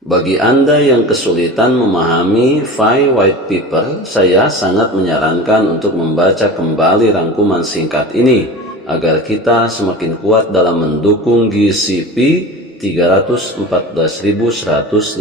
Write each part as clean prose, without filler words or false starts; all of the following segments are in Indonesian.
Bagi Anda yang kesulitan memahami FI White Paper, saya sangat menyarankan untuk membaca kembali rangkuman singkat ini agar kita semakin kuat dalam mendukung GCP $314.159.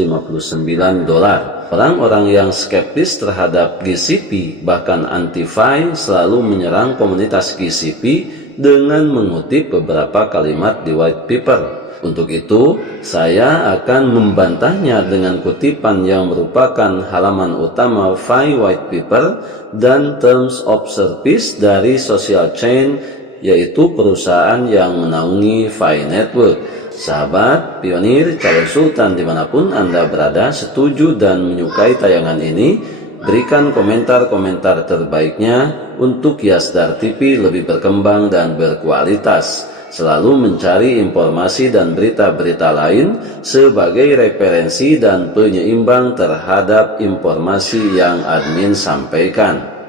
Orang-orang yang skeptis terhadap GCP, bahkan anti-FI, selalu menyerang komunitas GCP dengan mengutip beberapa kalimat di white paper. Untuk itu, saya akan membantahnya dengan kutipan yang merupakan halaman utama FI White Paper dan Terms of Service dari Social Chain, yaitu perusahaan yang menaungi FI Network. Sahabat pionir calon sultan dimanapun Anda berada, setuju dan menyukai tayangan ini, berikan komentar-komentar terbaiknya untuk Yasdar TV lebih berkembang dan berkualitas. Selalu mencari informasi dan berita-berita lain sebagai referensi dan penyeimbang terhadap informasi yang admin sampaikan.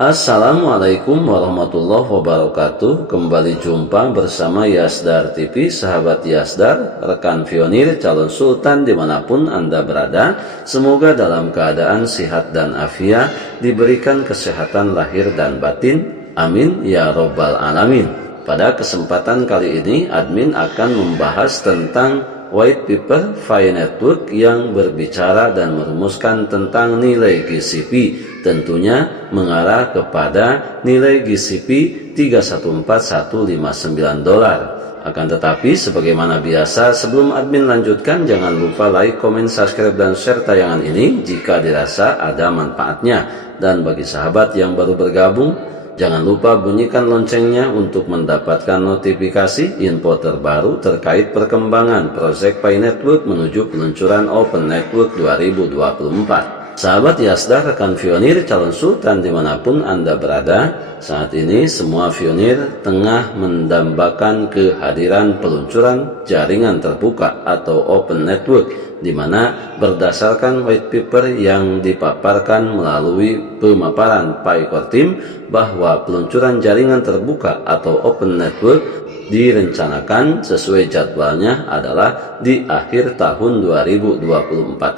Assalamualaikum warahmatullahi wabarakatuh. Kembali jumpa bersama Yasdar TV, sahabat Yasdar, rekan pionir calon sultan dimanapun Anda berada. Semoga dalam keadaan sehat dan afiat, diberikan kesehatan lahir dan batin. Amin ya robbal alamin. Pada kesempatan kali ini, admin akan membahas tentang white paper FI Network yang berbicara dan merumuskan tentang nilai GCP, tentunya mengarah kepada nilai GCP $314.159. Akan tetapi sebagaimana biasa, sebelum admin lanjutkan, jangan lupa like, komen, subscribe, dan share tayangan ini jika dirasa ada manfaatnya. Dan bagi sahabat yang baru bergabung, jangan lupa bunyikan loncengnya untuk mendapatkan notifikasi info terbaru terkait perkembangan proyek FI Network menuju peluncuran Open Network 2024. Sahabat Yasdar, rekan pionir calon sultan dimanapun Anda berada, saat ini semua pionir tengah mendambakan kehadiran peluncuran jaringan terbuka atau Open Network, di mana berdasarkan white paper yang dipaparkan melalui pemaparan Pak Core Team bahwa peluncuran jaringan terbuka atau Open Network direncanakan sesuai jadwalnya adalah di akhir tahun 2024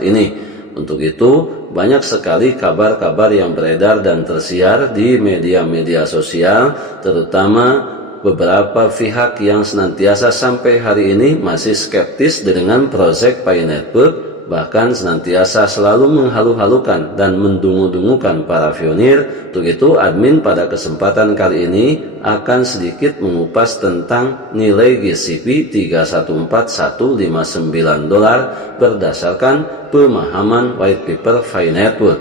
ini. Untuk itu, banyak sekali kabar-kabar yang beredar dan tersiar di media-media sosial, terutama beberapa pihak yang senantiasa sampai hari ini masih skeptis dengan proyek FI Network, bahkan senantiasa selalu menghalu-halukan dan mendungu-dungukan para pionir. Untuk itu, admin pada kesempatan kali ini akan sedikit mengupas tentang nilai GCP $314.159 berdasarkan pemahaman white paper FI Network.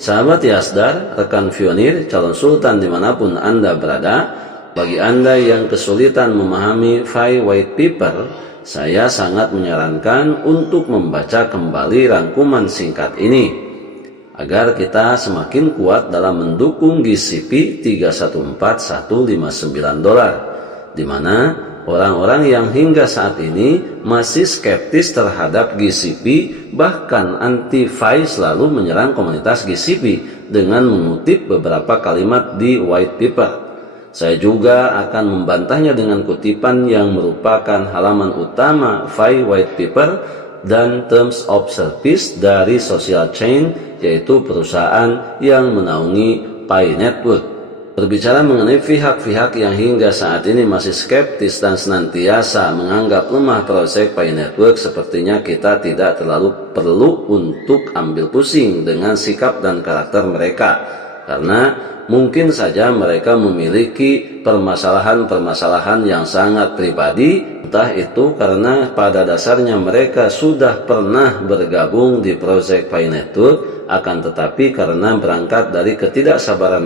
Sahabat Yasdar, rekan pionir calon sultan dimanapun Anda berada, bagi Anda yang kesulitan memahami FI White Paper, saya sangat menyarankan untuk membaca kembali rangkuman singkat ini agar kita semakin kuat dalam mendukung GCP $314.159, di mana orang-orang yang hingga saat ini masih skeptis terhadap GCP, bahkan anti-FI, selalu menyerang komunitas GCP dengan mengutip beberapa kalimat di white paper. Saya juga akan membantahnya dengan kutipan yang merupakan halaman utama FI White Paper dan Terms of Service dari Social Chain, yaitu perusahaan yang menaungi FI Network. Berbicara mengenai pihak-pihak yang hingga saat ini masih skeptis dan senantiasa menganggap lemah proyek FI Network, sepertinya kita tidak terlalu perlu untuk ambil pusing dengan sikap dan karakter mereka, karena mungkin saja mereka memiliki permasalahan-permasalahan yang sangat pribadi, entah itu karena pada dasarnya mereka sudah pernah bergabung di proyek FI Network, akan tetapi karena berangkat dari ketidaksabaran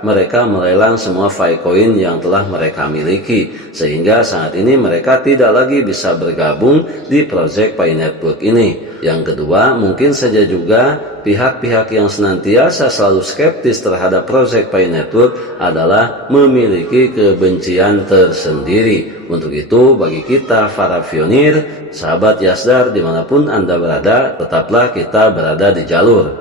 mereka melelang semua FI coin yang telah mereka miliki, sehingga saat ini mereka tidak lagi bisa bergabung di proyek FI Network ini. Yang kedua, mungkin saja juga pihak-pihak yang senantiasa selalu skeptis terhadap proyek FI Network adalah memiliki kebencian tersendiri. Untuk itu, bagi kita para pionir, sahabat Yasdar dimanapun Anda berada, tetaplah kita berada di jalur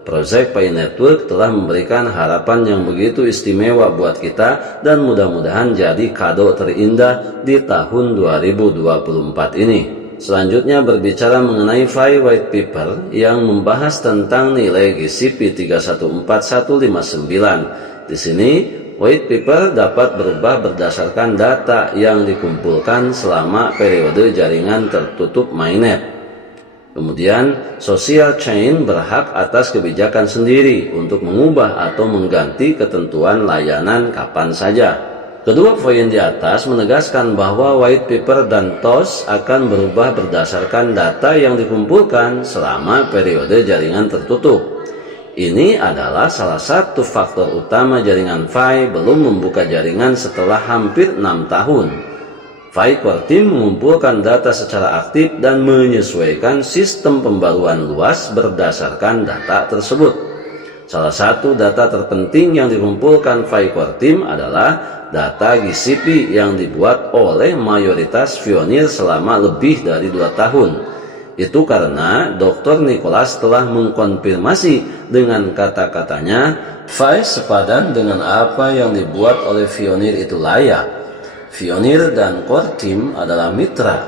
Project Pi Network telah memberikan harapan yang begitu istimewa buat kita dan mudah-mudahan jadi kado terindah di tahun 2024 ini. Selanjutnya berbicara mengenai Phi White Paper yang membahas tentang nilai GCP 314159. Di sini White Paper dapat berubah berdasarkan data yang dikumpulkan selama periode jaringan tertutup mainnet. Kemudian, social chain berhak atas kebijakan sendiri untuk mengubah atau mengganti ketentuan layanan kapan saja. Kedua poin di atas menegaskan bahwa white paper dan TOS akan berubah berdasarkan data yang dikumpulkan selama periode jaringan tertutup. Ini adalah salah satu faktor utama jaringan Phi belum membuka jaringan setelah hampir 6 tahun. Phi Core Team mengumpulkan data secara aktif dan menyesuaikan sistem pembaruan luas berdasarkan data tersebut. Salah satu data terpenting yang dikumpulkan Phi Core Team adalah data GCP yang dibuat oleh mayoritas pionir selama lebih dari 2 tahun. Itu karena Dr. Nicholas telah mengkonfirmasi dengan kata-katanya, Phi sepadan dengan apa yang dibuat oleh pionir itu layak. Pionir dan Core Team adalah mitra.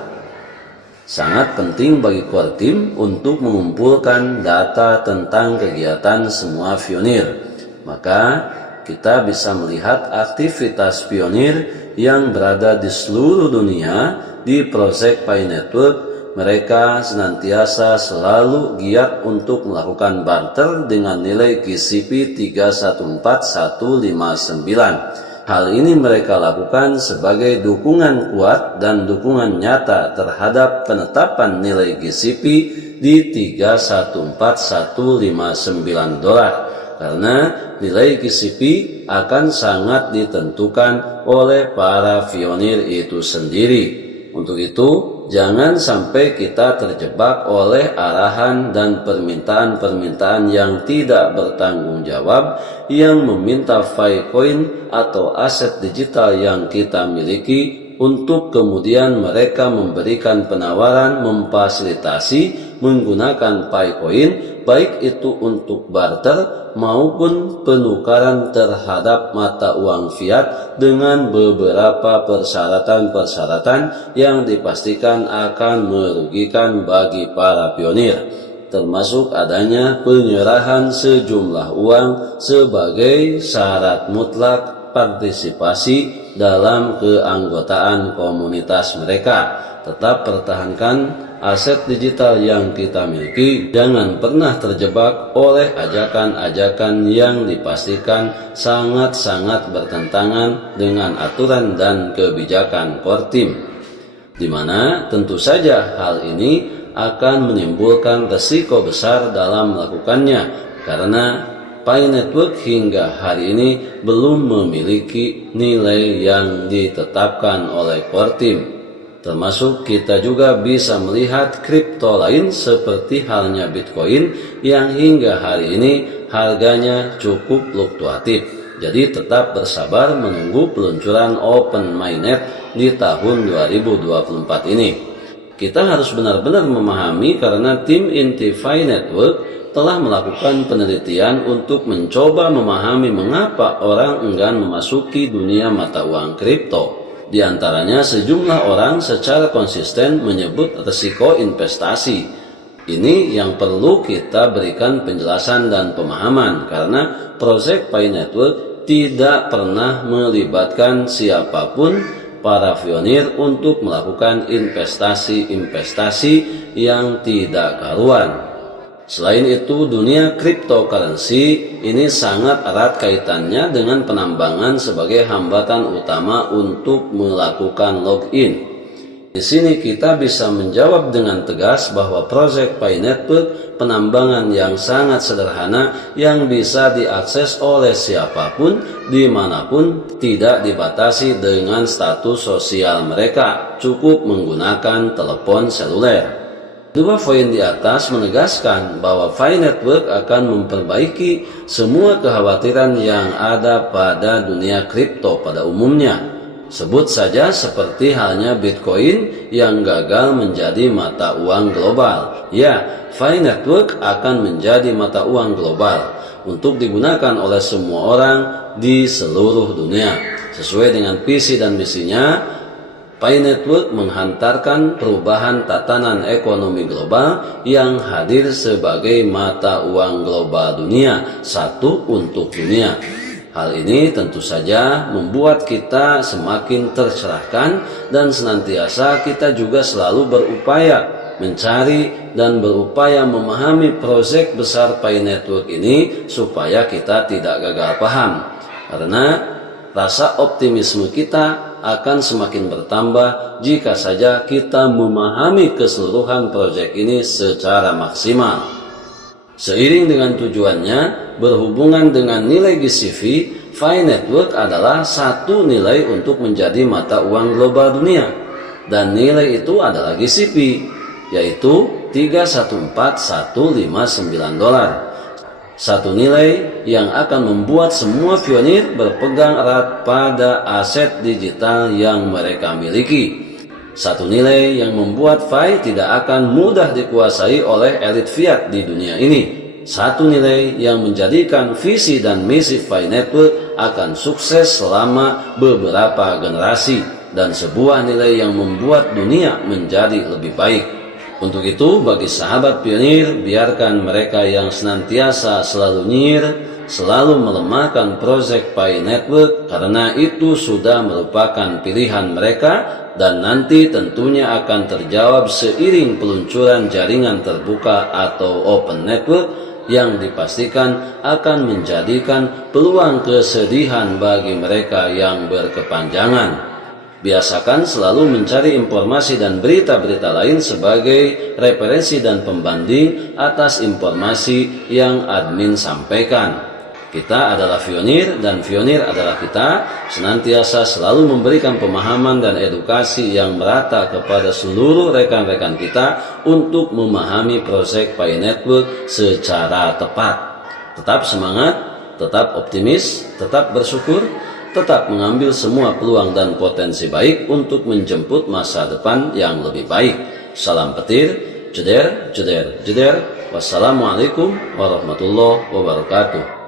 Sangat penting bagi Core Team untuk mengumpulkan data tentang kegiatan semua pionir. Maka kita bisa melihat aktivitas pionir yang berada di seluruh dunia di Project Pi Network. Mereka senantiasa selalu giat untuk melakukan barter dengan nilai GCP 314159. Hal ini mereka lakukan sebagai dukungan kuat dan dukungan nyata terhadap penetapan nilai GCP di 314159 dolar. Karena nilai GCP akan sangat ditentukan oleh para pionir itu sendiri. Untuk itu, jangan sampai kita terjebak oleh arahan dan permintaan-permintaan yang tidak bertanggung jawab yang meminta Phi Coin atau aset digital yang kita miliki untuk kemudian mereka memberikan penawaran memfasilitasi menggunakan Phi Coin, baik itu untuk barter maupun penukaran terhadap mata uang fiat dengan beberapa persyaratan-persyaratan yang dipastikan akan merugikan bagi para pionir, termasuk adanya penyerahan sejumlah uang sebagai syarat mutlak partisipasi dalam keanggotaan komunitas mereka. Tetap pertahankan aset digital yang kita miliki, jangan pernah terjebak oleh ajakan-ajakan yang dipastikan sangat-sangat bertentangan dengan aturan dan kebijakan Core Team, di mana tentu saja hal ini akan menimbulkan resiko besar dalam melakukannya, karena Pi Network hingga hari ini belum memiliki nilai yang ditetapkan oleh Core Team. Termasuk kita juga bisa melihat kripto lain seperti halnya Bitcoin yang hingga hari ini harganya cukup fluktuatif. Jadi tetap bersabar menunggu peluncuran Open Mainnet di tahun 2024 ini. Kita harus benar-benar memahami karena tim inti Phi Network telah melakukan penelitian untuk mencoba memahami mengapa orang enggan memasuki dunia mata uang kripto. Di antaranya sejumlah orang secara konsisten menyebut risiko investasi. Ini yang perlu kita berikan penjelasan dan pemahaman karena Project Pi Network tidak pernah melibatkan siapapun para pionir untuk melakukan investasi-investasi yang tidak karuan. Selain itu, dunia cryptocurrency ini sangat erat kaitannya dengan penambangan sebagai hambatan utama untuk melakukan login. Di sini kita bisa menjawab dengan tegas bahwa Project Pi Network penambangan yang sangat sederhana yang bisa diakses oleh siapapun dimanapun, tidak dibatasi dengan status sosial mereka, cukup menggunakan telepon seluler. Dua poin di atas menegaskan bahwa Phi Network akan memperbaiki semua kekhawatiran yang ada pada dunia kripto pada umumnya. Sebut saja seperti halnya Bitcoin yang gagal menjadi mata uang global. Ya, Pi Network akan menjadi mata uang global untuk digunakan oleh semua orang di seluruh dunia. Sesuai dengan visi dan misinya, Pi Network menghantarkan perubahan tatanan ekonomi global yang hadir sebagai mata uang global dunia, satu untuk dunia. Hal ini tentu saja membuat kita semakin tercerahkan dan senantiasa kita juga selalu berupaya mencari dan berupaya memahami proyek besar Pi Network ini supaya kita tidak gagal paham. Karena rasa optimisme kita akan semakin bertambah jika saja kita memahami keseluruhan proyek ini secara maksimal. Seiring dengan tujuannya berhubungan dengan nilai GCV, Pi Network adalah satu nilai untuk menjadi mata uang global dunia. Dan nilai itu adalah GCP, yaitu 314.159 dolar. Satu nilai yang akan membuat semua pionir berpegang erat pada aset digital yang mereka miliki. Satu nilai yang membuat Pi tidak akan mudah dikuasai oleh elit fiat di dunia ini. Satu nilai yang menjadikan visi dan misi Pi Network akan sukses selama beberapa generasi. Dan sebuah nilai yang membuat dunia menjadi lebih baik. Untuk itu, bagi sahabat pionir, biarkan mereka yang senantiasa selalu nyinyir, selalu melemahkan proyek Pi Network, karena itu sudah merupakan pilihan mereka dan nanti tentunya akan terjawab seiring peluncuran jaringan terbuka atau open network yang dipastikan akan menjadikan peluang kesedihan bagi mereka yang berkepanjangan. Biasakan selalu mencari informasi dan berita-berita lain sebagai referensi dan pembanding atas informasi yang admin sampaikan. Kita adalah pionir dan pionir adalah kita, senantiasa selalu memberikan pemahaman dan edukasi yang merata kepada seluruh rekan-rekan kita untuk memahami proyek Pi Network secara tepat. Tetap semangat, tetap optimis, tetap bersyukur, tetap mengambil semua peluang dan potensi baik untuk menjemput masa depan yang lebih baik. Salam petir, jeder, jeder, jeder. Wassalamualaikum warahmatullahi wabarakatuh.